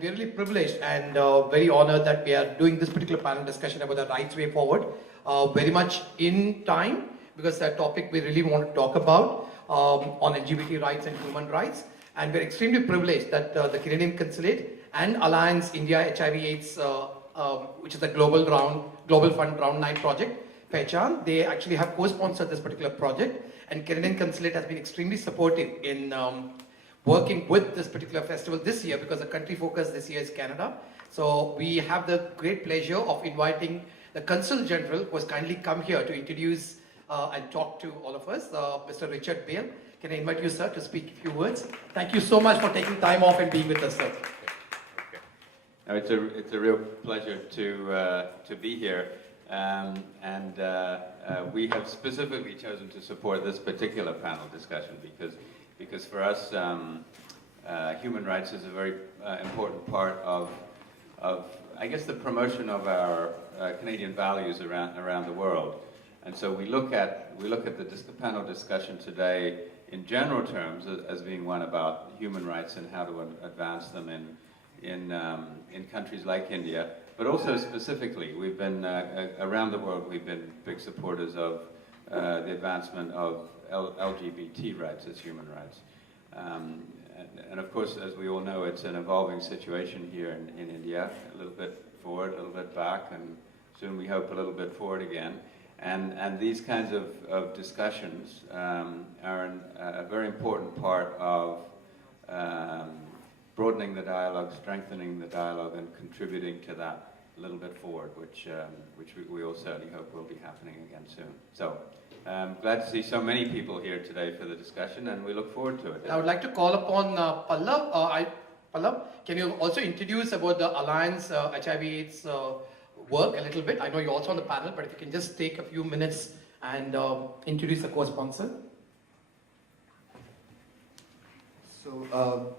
We're really privileged and very honored that we are doing this particular panel discussion about the rights way forward. Very much in time because that topic we really want to talk about on LGBT rights and human rights. And we're extremely privileged that the Canadian Consulate and Alliance India HIV/AIDS, which is the Global Fund Round 9 project, Pehchan, they actually have co-sponsored this particular project. And Canadian Consulate has been extremely supportive in working with this particular festival this year because the country focus this year is Canada. So we have the great pleasure of inviting the Consul General who has kindly come here to introduce and talk to all of us, Mr. Richard Bale. Can I invite you, sir, to speak a few words? Thank you so much for taking time off and being with us, sir. Okay. No, it's a real pleasure to be here, we have specifically chosen to support this particular panel discussion because for us, human rights is a very important part of, I guess, the promotion of our Canadian values around the world. And so we look at the panel discussion today in general terms as being one about human rights and how to advance them in countries like India, but also specifically, we've been around the world. We've been big supporters of the advancement of LGBT rights as human rights. And of course, as we all know, it's an evolving situation here in India, a little bit forward, a little bit back, and soon we hope a little bit forward again. And these kinds of discussions are a very important part of broadening the dialogue, strengthening the dialogue, and contributing to that a little bit forward, which we all certainly hope will be happening again soon. So, glad to see so many people here today for the discussion, and we look forward to it. I would like to call upon Pallav. Pallav, can you also introduce about the Alliance HIV/AIDS work a little bit? I know you're also on the panel, but if you can just take a few minutes and introduce the co-sponsor. So,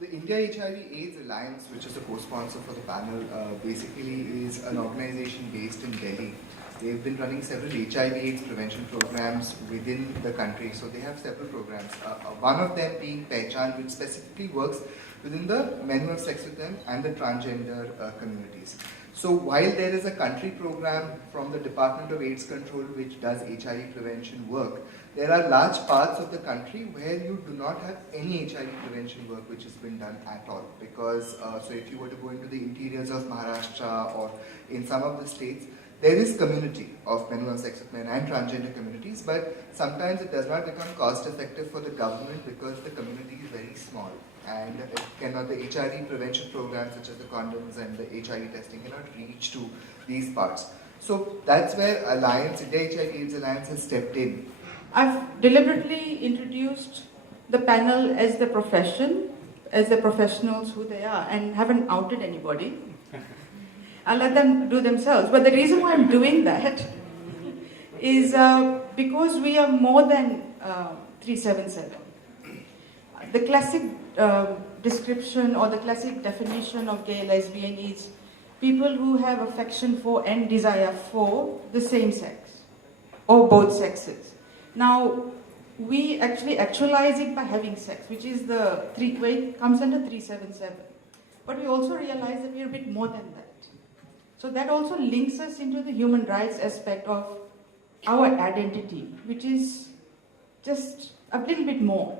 the India HIV/AIDS Alliance, which is the co-sponsor for the panel, basically is an organization based in Delhi. They've been running several HIV/AIDS prevention programs within the country. So they have several programs. One of them being Pehchan, which specifically works within the men who have sex with them and the transgender communities. So while there is a country program from the Department of AIDS Control which does HIV prevention work, there are large parts of the country where you do not have any HIV prevention work which has been done at all. Because, so if you were to go into the interiors of Maharashtra or in some of the states, there is community of men who have sex with men and transgender communities, but sometimes it does not become cost effective for the government because the community is very small. And it cannot, the HIV prevention programs such as the condoms and the HIV testing cannot reach to these parts. So that's where Alliance, India HIV/AIDS Alliance has stepped in. I've deliberately introduced the panel as the profession, as the professionals who they are, and haven't outed anybody. I'll let them do themselves. But the reason why I'm doing that is because we are more than 377. The classic description or the classic definition of gay lesbian is people who have affection for and desire for the same sex or both sexes. Now, we actually actualize it by having sex, which is comes under 377. But we also realize that we're a bit more than that. So that also links us into the human rights aspect of our identity, which is just a little bit more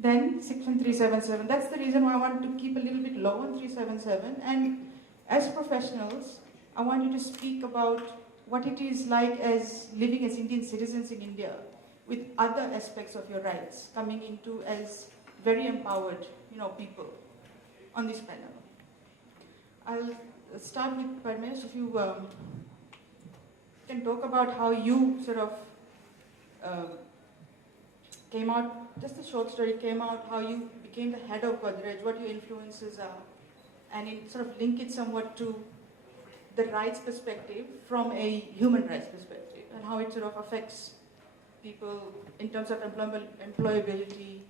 than Section 377. That's the reason why I want to keep a little bit low on 377. And as professionals, I want you to speak about what it is like as living as Indian citizens in India with other aspects of your rights coming into as very empowered, people on this panel. I'll start with Parmesh. If you can talk about how you sort of came out, just a short story came out, how you became the head of Godrej, what your influences are, and sort of link it somewhat to the rights perspective from a human rights perspective, and how it sort of affects people in terms of employability,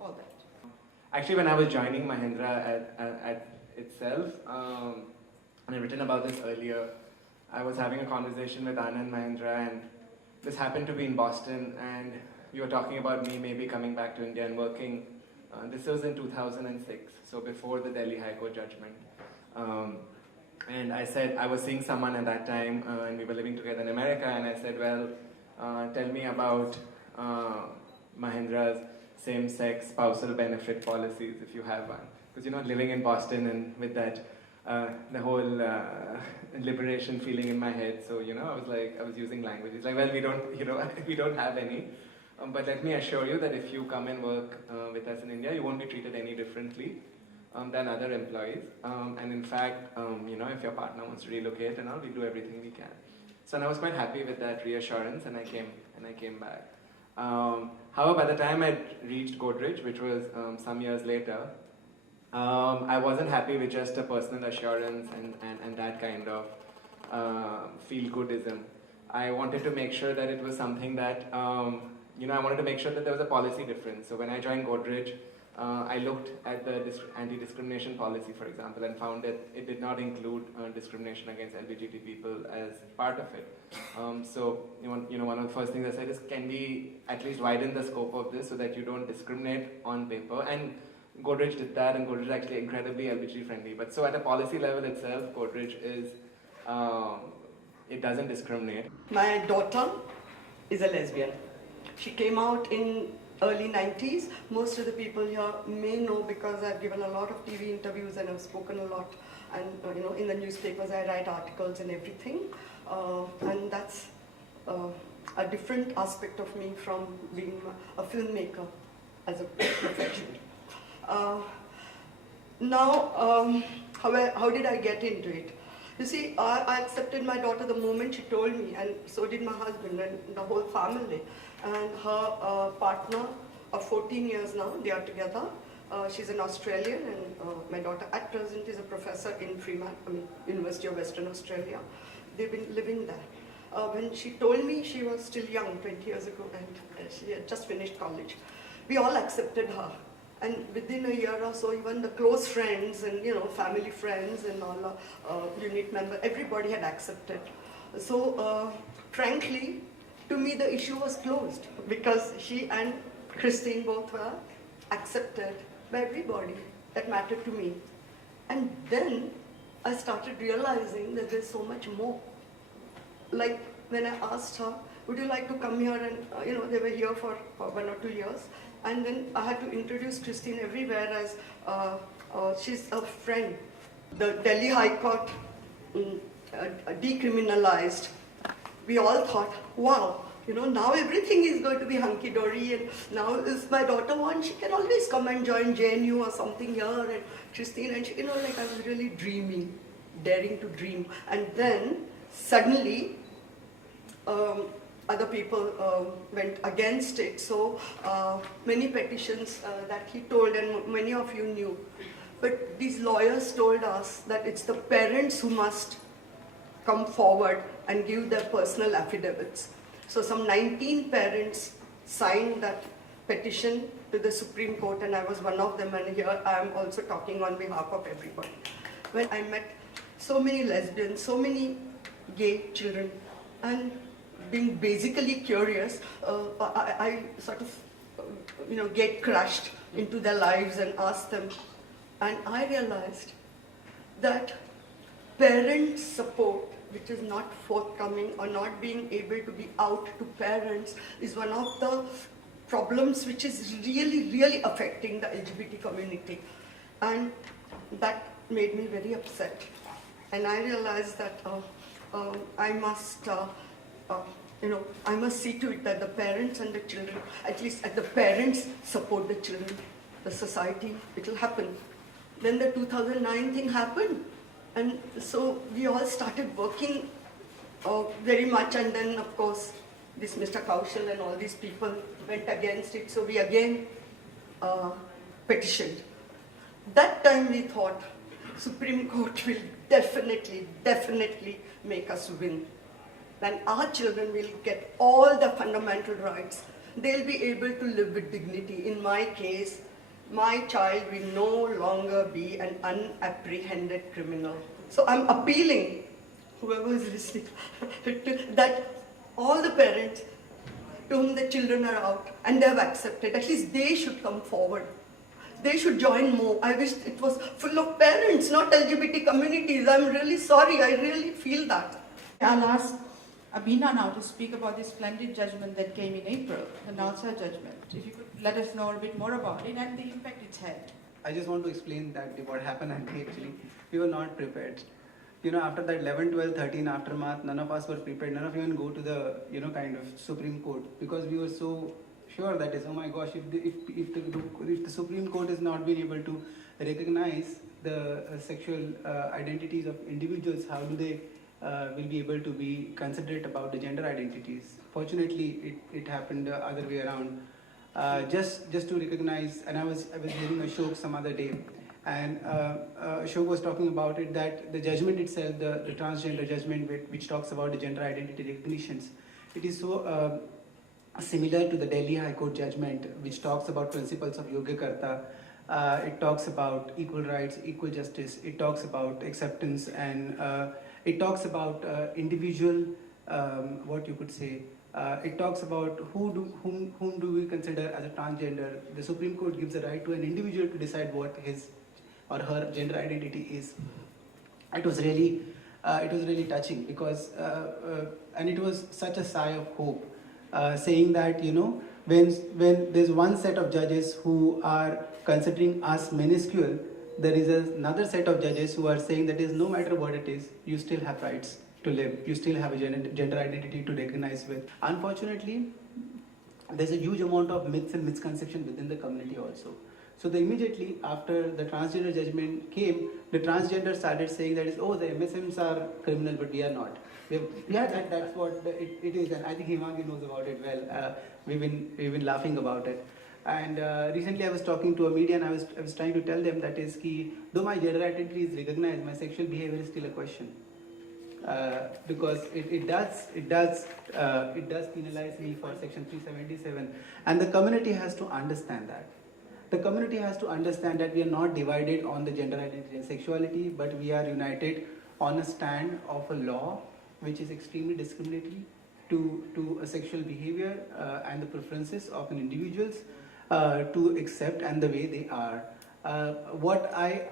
all that. Actually, when I was joining Mahindra at itself, and I've written about this earlier, I was having a conversation with Anand Mahindra, and this happened to be in Boston, and we were talking about me maybe coming back to India and working This was in 2006, so before the Delhi High Court judgment. And I said, I was seeing someone at that time, and we were living together in America, and I said, well, tell me about Mahindra's same-sex spousal benefit policies, if you have one. Because, you know, living in Boston and with that, the whole liberation feeling in my head, so, you know, I was using language. It's like, well, we don't, you know, we don't have any. But let me assure you that if you come and work with us in India, you won't be treated any differently than other employees. And in fact, you know, if your partner wants to relocate and all, we do everything we can. So I was quite happy with that reassurance, and I came back. However, by the time I reached Godrej, which was some years later, I wasn't happy with just a personal assurance and that kind of feel-goodism. I wanted to make sure that it was something that, you know, I wanted to make sure that there was a policy difference. So when I joined Godrej, I looked at the anti-discrimination policy, for example, and found that it did not include discrimination against LGBT people as part of it. So, you know, one of the first things I said is, can we at least widen the scope of this so that you don't discriminate on paper? And Godrej did that, and Godrej is actually incredibly LGBT friendly. But so at a policy level itself, Godrej is, it doesn't discriminate. My daughter is a lesbian. She came out in early 90s. Most of the people here may know because I've given a lot of TV interviews and I've spoken a lot, and you know, in the newspapers I write articles and everything, and that's a different aspect of me from being a filmmaker as a profession. Now, how did I get into it? You see, I accepted my daughter the moment she told me, and so did my husband and the whole family. And her partner of 14 years now, they are together. She's an Australian, and my daughter at present is a professor in University of Western Australia. They've been living there. When she told me, she was still young, 20 years ago, and she had just finished college. We all accepted her. And within a year or so, even the close friends and, you know, family friends and all unit members, everybody had accepted. So, frankly, to me the issue was closed because she and Christine both were accepted by everybody that mattered to me. And then I started realizing that there's so much more. Like when I asked her, would you like to come here, and you know, they were here for 1 or 2 years. And then I had to introduce Christine everywhere as she's a friend. The Delhi High Court decriminalized. We all thought, wow, you know, now everything is going to be hunky-dory, and now if my daughter wants, she can always come and join JNU or something here, and Christine, and she, you know, like I was really dreaming, daring to dream. And then suddenly, other people went against it. So many petitions that he told, and many of you knew. But these lawyers told us that it's the parents who must come forward and give their personal affidavits. So some 19 parents signed that petition to the Supreme Court, and I was one of them, and here I am also talking on behalf of everybody. When I met so many lesbians, so many gay children, and being basically curious, I sort of, you know, get crushed into their lives and ask them. And I realized that parent support, which is not forthcoming or not being able to be out to parents, is one of the problems which is really, really affecting the LGBT community. And that made me very upset. And I realized that I must I must see to it that the parents and the children, at least at the parents support the children, the society, it will happen. Then the 2009 thing happened, and so we all started working very much, and then of course this Mr. Kaushal and all these people went against it, so we again petitioned. That time we thought Supreme Court will definitely make us win. Then our children will get all the fundamental rights. They'll be able to live with dignity. In my case, my child will no longer be an unapprehended criminal. So I'm appealing, whoever is listening, that all the parents to whom the children are out and they have accepted, at least they should come forward. they should join more. I wish it was full of parents, not LGBT communities. I'm really sorry. I really feel that. I'll ask Abina now to speak about this splendid judgment that came in April, the NALSA judgment. If you could let us know a bit more about it and the impact it's had. I just want to explain that what happened and actually we were not prepared. You know, after that 11, 12, 13 aftermath, none of us were prepared. None of even go to the, kind of Supreme Court because we were so sure that is, oh my gosh, if the Supreme Court is not being able to recognize the sexual identities of individuals, how do they will be able to be considerate about the gender identities? Fortunately, it happened the other way around. Just to recognize, and I was hearing Ashok some other day, and Ashok was talking about it, that the judgment itself, the transgender judgment which talks about the gender identity recognitions, it is so similar to the Delhi High Court judgment which talks about principles of Yoga Karta. It talks about equal rights, equal justice, it talks about acceptance, and it talks about individual, what you could say, it talks about whom do we consider as a transgender. The Supreme Court gives a right to an individual to decide what his or her gender identity is. It was really touching because, and it was such a sigh of hope, saying that when there's one set of judges who are considering us minuscule, there is another set of judges who are saying that is no matter what it is, you still have rights to live. You still have a gender identity to recognize with. Unfortunately, there's a huge amount of myths and misconception within the community also. So immediately after the transgender judgment came, the transgender started saying that the MSMs are criminal, but we are not. That's what it is, and I think Himangi knows about it well. We've been laughing about it. And recently I was talking to a media and I was trying to tell them that is though my gender identity is recognized, my sexual behavior is still a question. Because it does penalize me for Section 377, and the community has to understand that. The community has to understand that we are not divided on the gender identity and sexuality, but we are united on a stand of a law which is extremely discriminatory to a sexual behavior and the preferences of an individuals to accept and the way they are. What I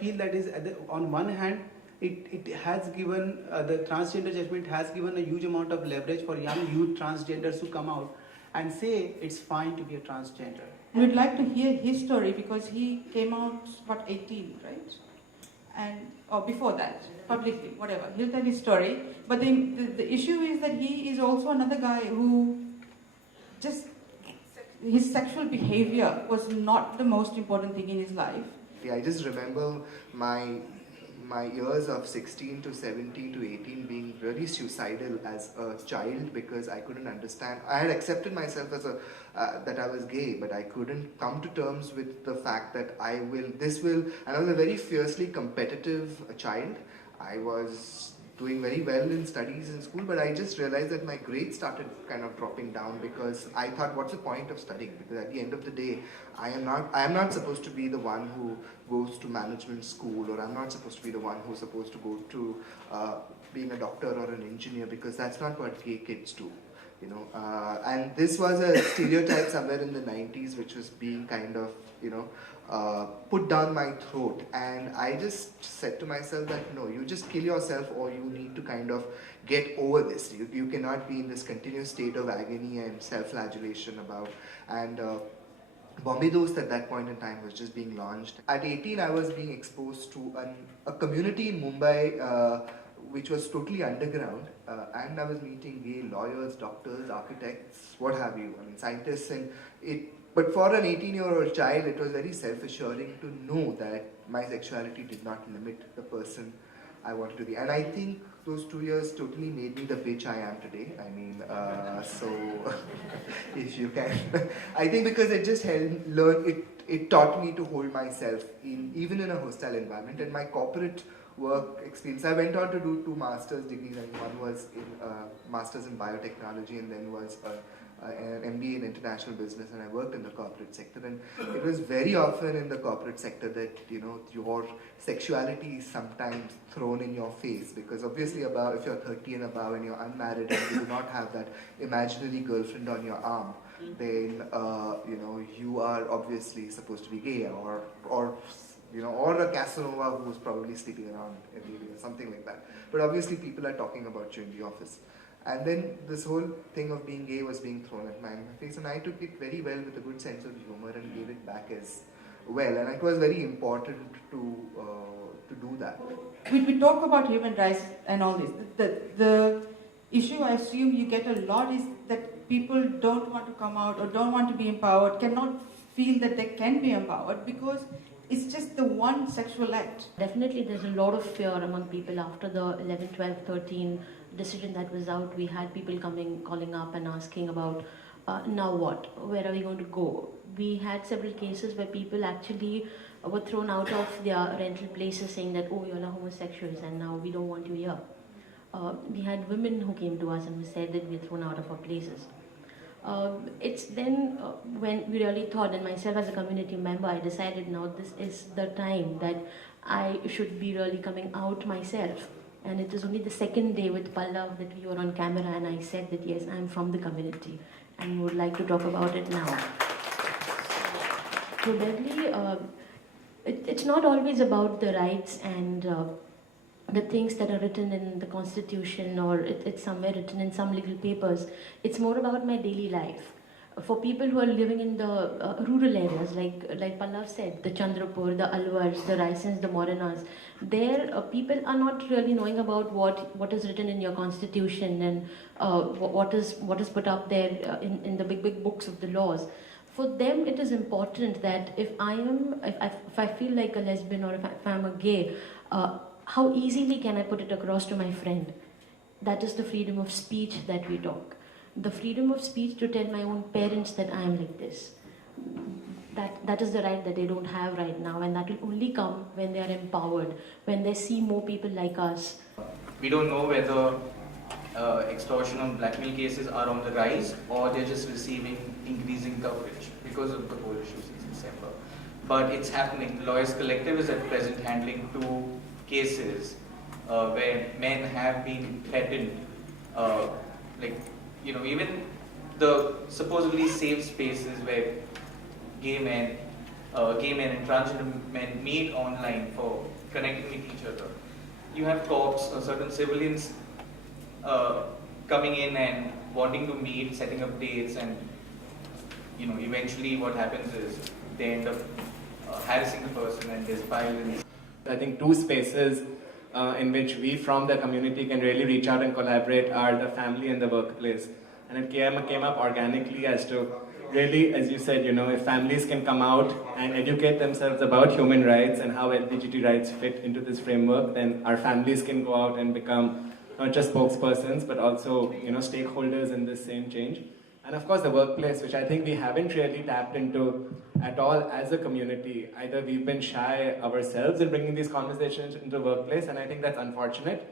feel that is, on one hand, it has given, the transgender judgment has given a huge amount of leverage for young youth transgenders to come out and say it's fine to be a transgender. We'd like to hear his story because he came out, 18, right? Or before that, publicly, whatever. He'll tell his story. But the issue is that he is also another guy who his sexual behavior was not the most important thing in his life. Yeah, I just remember my years of 16 to 17 to 18 being really suicidal as a child because I couldn't understand. I had accepted myself as that I was gay, but I couldn't come to terms with the fact that I was a very fiercely competitive child. I was doing very well in studies in school, but I just realized that my grades started kind of dropping down because I thought, what's the point of studying? Because at the end of the day, I am not supposed to be the one who goes to management school, or I'm not supposed to be the one who's supposed to go to being a doctor or an engineer, because that's not what gay kids do. And this was a stereotype somewhere in the 90s which was being kind of, put down my throat. And I just said to myself that no, you just kill yourself, or you need to kind of get over this. You cannot be in this continuous state of agony and self-flagellation about. And Bombay Dost at that point in time was just being launched. At 18, I was being exposed to a community in Mumbai which was totally underground, and I was meeting gay lawyers, doctors, architects, what have you, scientists, but for an 18-year-old child, it was very self-assuring to know that my sexuality did not limit the person I wanted to be. And I think those 2 years totally made me the bitch I am today. So if you can, I think because it just it taught me to hold myself even in a hostile environment. And my corporate work experience, I went on to do 2 master's degrees, and one was in master's in biotechnology, and then was an MBA in international business, and I worked in the corporate sector. And it was very often in the corporate sector that your sexuality is sometimes thrown in your face, because obviously if you're 30 and above and you're unmarried and you do not have that imaginary girlfriend on your arm, then you are obviously supposed to be gay, or a Casanova who's probably sleeping around every day or something like that. But obviously people are talking about you in the office. And then this whole thing of being gay was being thrown at my face, and I took it very well with a good sense of humor and gave it back as well. And it was very important to do that. We talk about human rights and all this. The issue I assume you get a lot is that people don't want to come out or don't want to be empowered, cannot feel that they can be empowered because it's just the one sexual act. Definitely, there's a lot of fear among people after the 11, 12, 13 decision that was out. We had people calling up and asking about, now what? Where are we going to go? We had several cases where people actually were thrown out of their rental places saying that, oh, you're homosexuals and now we don't want you here. We had women who came to us and said that we're thrown out of our places. It's then when we really thought, and myself as a community member, I decided now this is the time that I should be really coming out myself. And it was only the second day with Pallav that we were on camera and I said that yes, I'm from the community and would like to talk about it now. Probably, it's not always about the rights and the things that are written in the constitution or it's somewhere written in some legal papers. It's more about my daily life. For people who are living in the rural areas, like Pallav said, the Chandrapur, the Alwars, the Raisins, the Morenas, there people are not really knowing about what is written in your constitution and what is put up there in the big books of the laws. For them, it is important that if I feel like a lesbian or if I'm a gay, how easily can I put it across to my friend? That is the freedom of speech that we talk. The freedom of speech to tell my own parents that I am like this. That is the right that they don't have right now, and that will only come when they are empowered, when they see more people like us. We don't know whether extortion and blackmail cases are on the rise or they're just receiving increasing coverage because of the whole issue since December. But it's happening. The Lawyers Collective is at present handling 2 cases where men have been threatened, even the supposedly safe spaces where gay men and transgender men meet online for connecting with each other. You have cops or certain civilians coming in and wanting to meet, setting up dates, and eventually what happens is they end up harassing the person and there's violence. I think 2 spaces in which we from the community can really reach out and collaborate are the family and the workplace. And it came up organically as to really, as you said, if families can come out and educate themselves about human rights and how LGBT rights fit into this framework, then our families can go out and become not just spokespersons, but also, stakeholders in this same change. And of course the workplace, which I think we haven't really tapped into at all as a community. Either we've been shy ourselves in bringing these conversations into the workplace, and I think that's unfortunate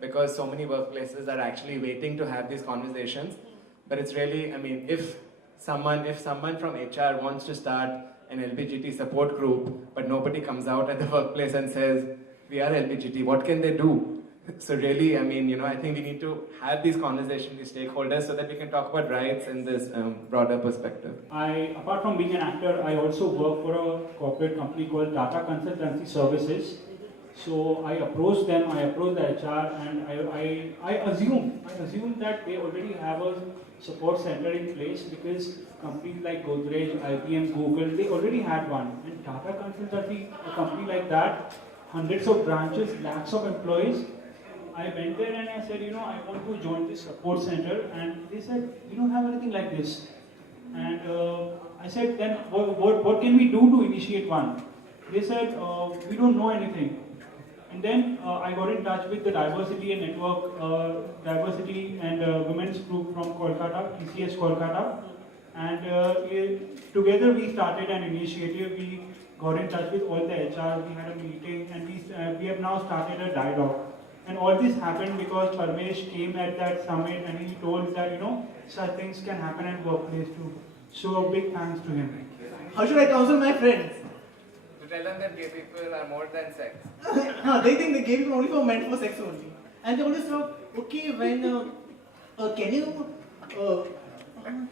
because so many workplaces are actually waiting to have these conversations. But it's really, if someone from HR wants to start an LGBT support group, but nobody comes out at the workplace and says, we are LGBT, what can they do? So really, I think we need to have these conversations with stakeholders so that we can talk about rights in this broader perspective. Apart from being an actor, I also work for a corporate company called Tata Consultancy Services. So I approached them, I approached the HR, and I assume that they already have a support center in place because companies like Godrej, IBM, Google, they already had one. And Tata Consultancy, a company like that, hundreds of branches, lakhs of employees. I went there and I said, I want to join this support center, and they said, we don't have anything like this. And I said, then what can we do to initiate one? They said, we don't know anything. And then I got in touch with the Diversity and Network, Diversity and Women's Group from Kolkata, TCS Kolkata. And together we started an initiative. We got in touch with all the HR, we had a meeting, and we have now started a dialogue. And all this happened because Parmesh came at that summit and he told that, such things can happen at workplace too. So big thanks to him. How should I counsel my friends? To tell them that gay people are more than sex. They think the gay people are only meant for sex only. And they always talk, okay, when, can you,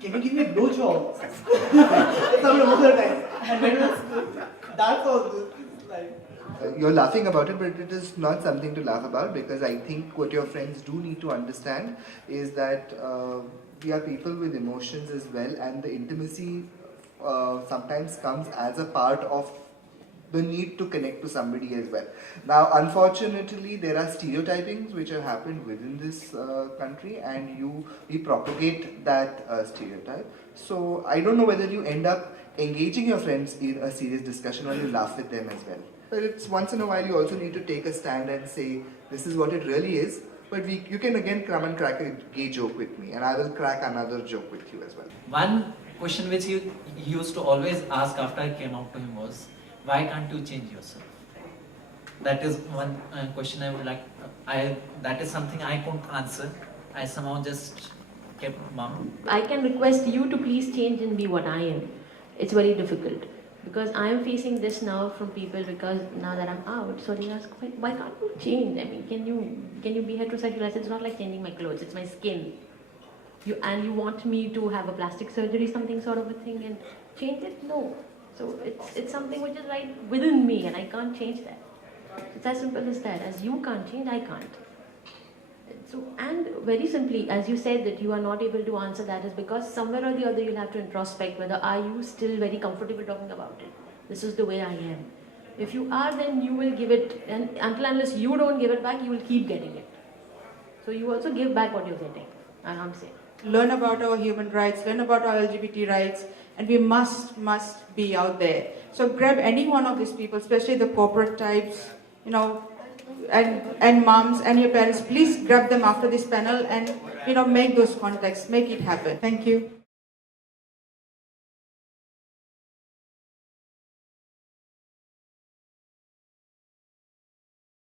can you give me a blowjob? That's how most of the time. And when it was, that's all this, like. You're laughing about it, but it is not something to laugh about, because I think what your friends do need to understand is that we are people with emotions as well, and the intimacy sometimes comes as a part of the need to connect to somebody as well. Now, unfortunately, there are stereotypings which have happened within this country, and we propagate that stereotype. So I don't know whether you end up engaging your friends in a serious discussion or you laugh with them as well. But it's once in a while you also need to take a stand and say, this is what it really is. But you can again come and crack a gay joke with me, and I will crack another joke with you as well. One question which he used to always ask after I came out to him was, why can't you change yourself? That is one question I would like, that is something I couldn't answer. I somehow just kept mum. I can request you to please change and be what I am. It's very difficult because I am facing this now from people because now that I'm out, so they ask, why can't you change? I mean, can you be heterosexual? I said, it's not like changing my clothes, it's my skin. You want me to have a plastic surgery, something sort of a thing, and change it? No. So it's something which is right within me, and I can't change that. It's as simple as that. As you can't change, I can't. So, and very simply, as you said that you are not able to answer that is because somewhere or the other you'll have to introspect whether are you still very comfortable talking about it. This is the way I am. If you are, then you will give it, and until unless you don't give it back, you will keep getting it. So you also give back what you're getting, I'm saying. Learn about our human rights, learn about our LGBT rights, and we must be out there. So grab any one of these people, especially the corporate types, and moms and your parents, please grab them after this panel and make those contacts, make it happen. Thank you.